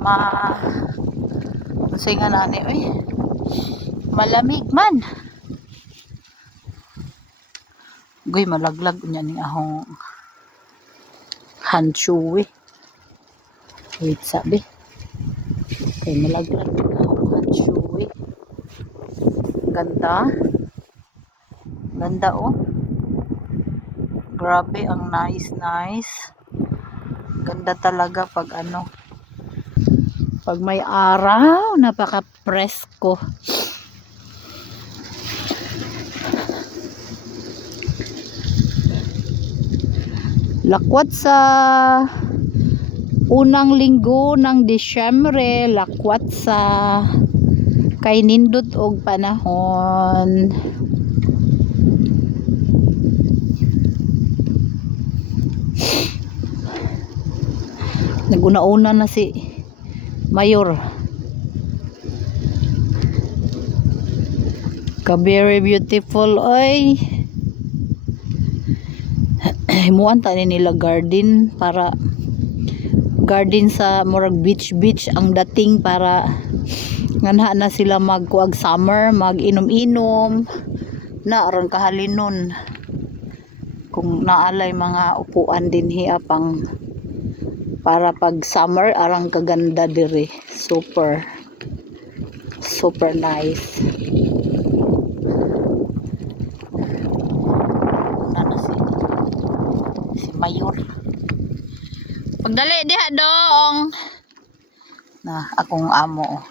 ma Unsay nga nani oy. Malamig man. Goy malaglag unya ning ahong eh. Wait sabi. Kay malaglag ahong eh. Ganda. Ganda oh. Grabe ang nice nice. Ganda talaga pag ano pag may araw, napaka-presko. Lakwat sa unang linggo ng Disyembre, lakwat sa kay nindot og panahon. Naguna-una na si Mayor. Ka very beautiful oy. Himuan ta ni nila garden para garden sa murag beach beach ang dating para nganha na sila magkuag summer, mag-inom-inom na aron kahalinon kung naalay mga upuan din hiya pang para pag summer arang kaganda dire super. Super nice. Na si si Mayor pagdali diha dong. Na akong amo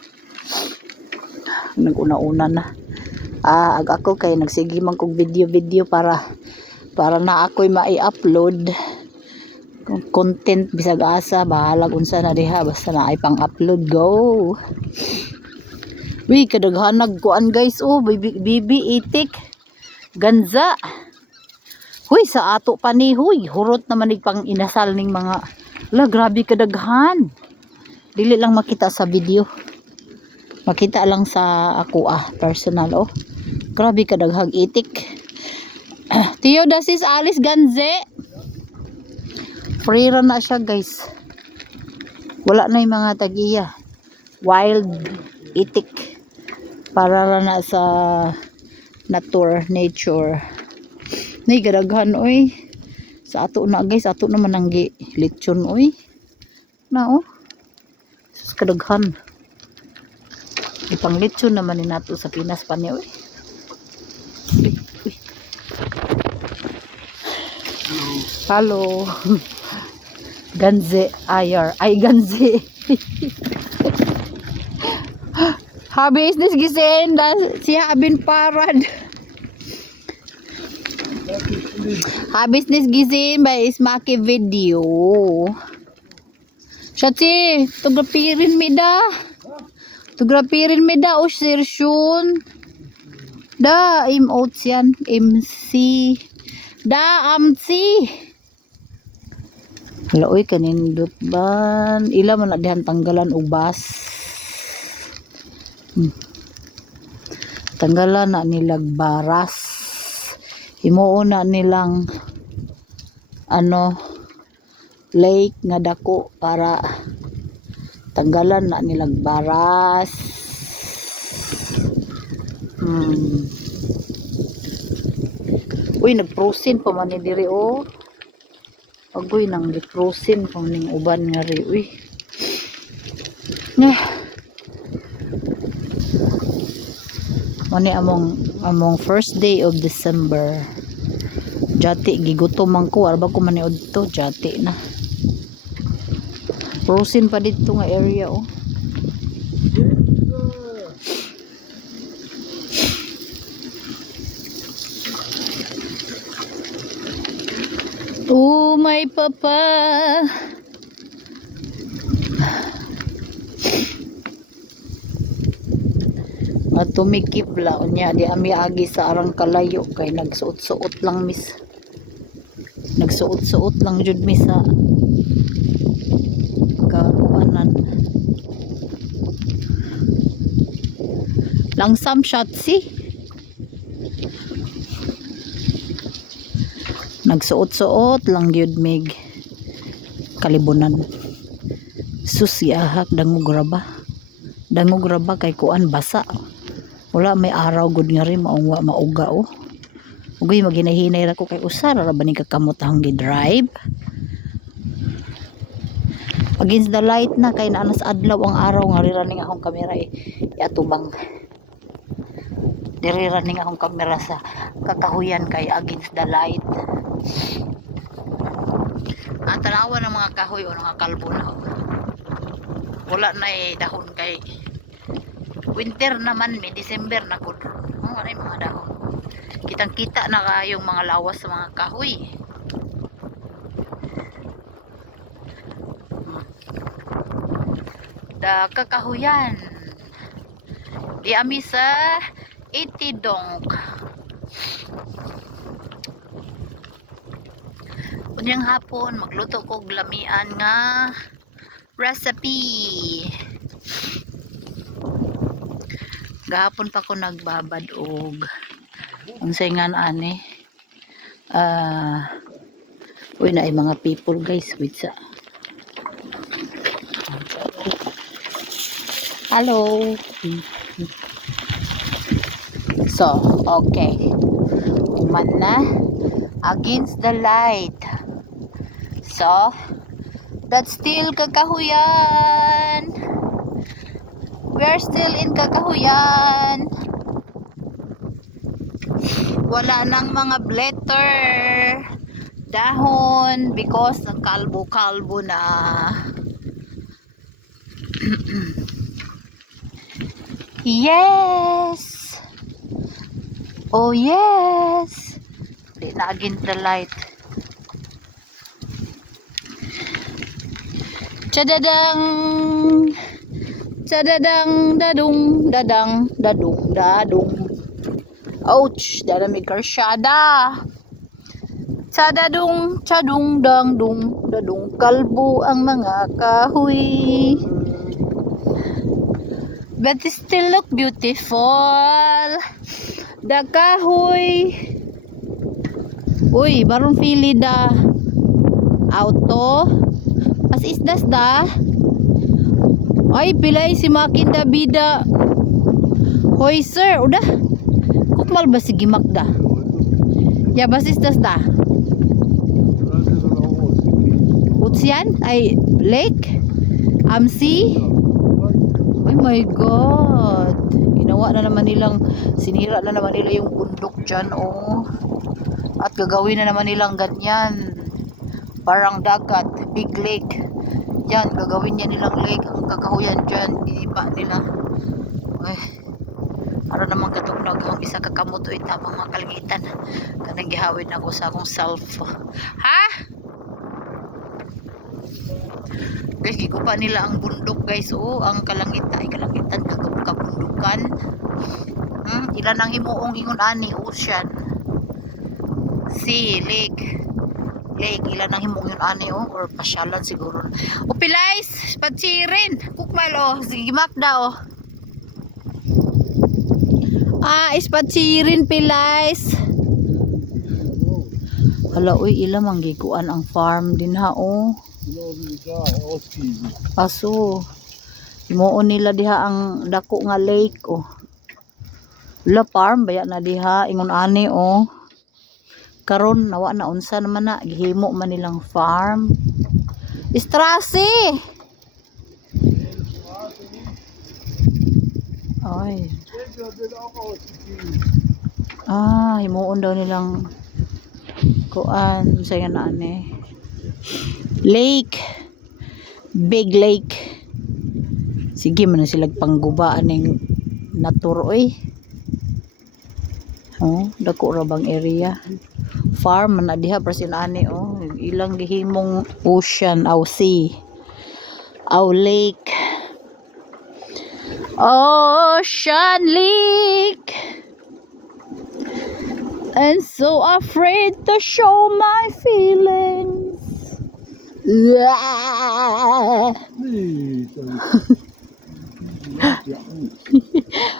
naguna-una na. Ah ag ako kay nagsige man kog video-video para para na ako'y mai-upload content bisag asa bahalag unsa na diha basta na ay pang upload go. Uy, kadaghanag kuan guys. Oh bibi, bibi itik. Ganza. Huy, sa ato pa ni huy, hurot naman ig pang inasal ning mga la grabe kadaghan. Dili lang makita sa video. Makita lang sa ako ah personal oh. Grabe kadaghag itik. Tiyo dasis Alice Ganze free na siya guys. Wala na yung mga tagiya. Wild itik. Para ra na sa nature nature. Nay gadaghan oy. Sa ato na guys ato naman ang gi lechon oy. Na oh. Sus kadaghan ipang lechon naman ni nato sa Pinas pa ni oy. Hello. Ganze ayar. Ay ganze. Habis this gisen dan si Habin parad. Habis this gisin by Ismaki video. Shati, tugrapirin mi da. Tugrapirin mi da o sersyon. Da, im oats yan. MC. Da, amsi. Hala, oy, kanindot ban. Ila man dihan tanggalan ubas. Hmm. Tanggalan na nilag baras. Himuon na nilang ano lake nga dako para tanggalan na nilag baras. Hmm. Uy, nagprosin pa man ni diri oh. Agoy nang giprosin pa ning uban nga ri uy. Nah. Mani among among first day of December. Jati gigutom man ko arba ko maniud to jati na. Prosin pa dito nga area oh. My papa. At tumikip la unya di ami agi sa arang kalayo kay nagsuot-suot lang mis. Nagsuot-suot lang jud mi sa kakuanan. Langsam shot si. Nagsuot-suot lang yun mig kalibunan. Susyahak dangog raba. Dangog raba kay kuan basa. Wala may araw gud nga rin maungwa mauga oh. Ugay maginahinay ra ko kay usara ra ba ni kakamot ang gi-drive. Against the light na kay naanas adlaw ang araw nga rira ning akong kamera eh. Iatubang. Diri ra ning akong kamera sa kakahuyan kay against the light. Ang tanawa ng mga kahoy o mga kalbo na oh. Wala na eh dahon kay winter naman may December na gud. Oh, ano yung mga dahon. Kitang kita na kayong mga lawas sa mga kahoy. Da kakahuyan. Di ami sa Itidong. Unyang hapon magluto ko og lamian nga recipe. Gahapon pa ko nagbabad og unsay nga ani. Ah Uy na ay mga people guys wait sa Hello. So, okay. Tuman na. Against the light. So, that's still kakahuyan. We're still in kakahuyan. Wala nang mga bletter. Dahon because nagkalbo-kalbo na. Yes! Oh, yes! Di na against the light. Chadadang! Chadadang, dadung, dadang, dadung, dadung. Ouch! Dalamig karsyada. Chadadung, chadung, dang, dung, dadung. Kalbo ang mga kahoy. But it still look beautiful. The kahoy. Uy, barong pili da auto. As is das da. Ay, pilay si Makin Davida. Hoy, sir, udah. Kukmal ba si Gimak da? Ya, basis das da. Utsian? Ay, lake? Amsi? Oh my God. Ginawa na naman nilang, sinira na naman nila yung bundok dyan, oh. At gagawin na naman nilang ganyan. Parang dagat, big lake. Yan, gagawin niya nilang lake. Ang kakahuyan dyan, inipa nila. Ay, para naman katugnog ang isa kakamuto ita mga kalangitan. Kanang gihawin ako sa akong self. Ha? guys gigupa nila ang bundok guys oh ang kalangitan ay kalangitan kabundukan hmm, ilan ang himuong ingon ani ocean sea lake lake ilan ang himuong yun ani oh. Or pasyalan siguro. O pilays patsirin. Kukmal oh. Sige map da oh. Ah ispatsirin pilays. Hala, uy, ilang manggikuan ang farm din ha, oh. Aso, himuon nila diha ang dako nga lake oh. La farm baya na diha. Ingon ani oh. Karon nawa na unsa naman na gihimo man nilang farm. Istrasi. Ay. Ah, himuon daw nilang kuan sa na ani. Lake. Big lake. Sige man sila panggubaan ng natur oy. Oh, dako ra area. Farm na diha prasin ani oh, ilang gihimong ocean aw sea. Aw lake. Ocean lake. And so afraid to show my feelings.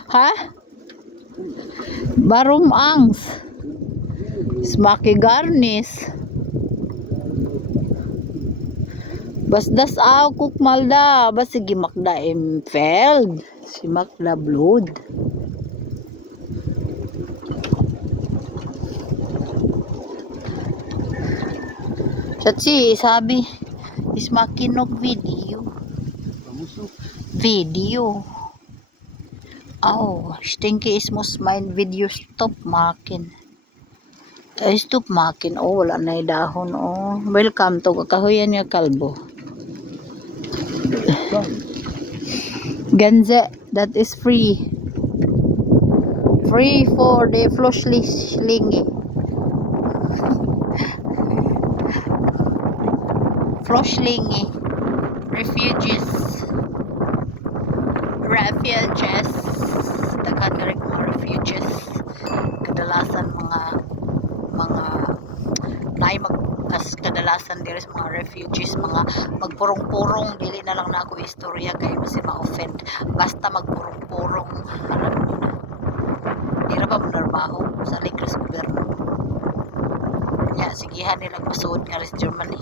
Ha? Barum angs. Smaki garnis. Bas das aw kuk malda. Bas sige makda im feld. Si makda blood. Chatsi, sabi, is makinog video. Video. Oh, stinky is most mind video stop makin. Ay, stop makin. Oh, wala na yung dahon. Oh, welcome to kahuyan niya kalbo. Ganze, that is free. Free for the flushlingy. Flushlingy. Refugees. Refugees. Rin mga refugees. Kadalasan mga mga naay mag kas kadalasan diri sa mga refugees mga magpurong-purong dili na lang na ako istorya kay kasi ma-offend. Basta magpurong-purong alam niyo na. Di ra ba manarbaho sa ligras gobyerno. Ya sigihan nila pasuod nga sa Germany.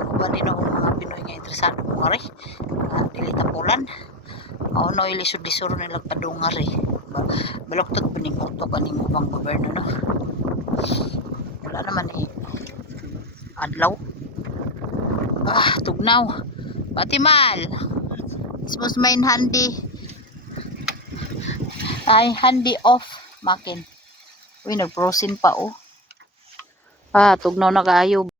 Ako ba din ako mga Pinoy nga interesado mo rin uh, dili tapulan. O no ilisod-lisod nila padungar ba, baloktot pa ni mo to kanimo bang gobyerno no wala naman eh adlaw tugnaw patimal. Ismos main handy. Ay handy off makin. Uy nagprosin pa oh. Ah tugnaw na kaayo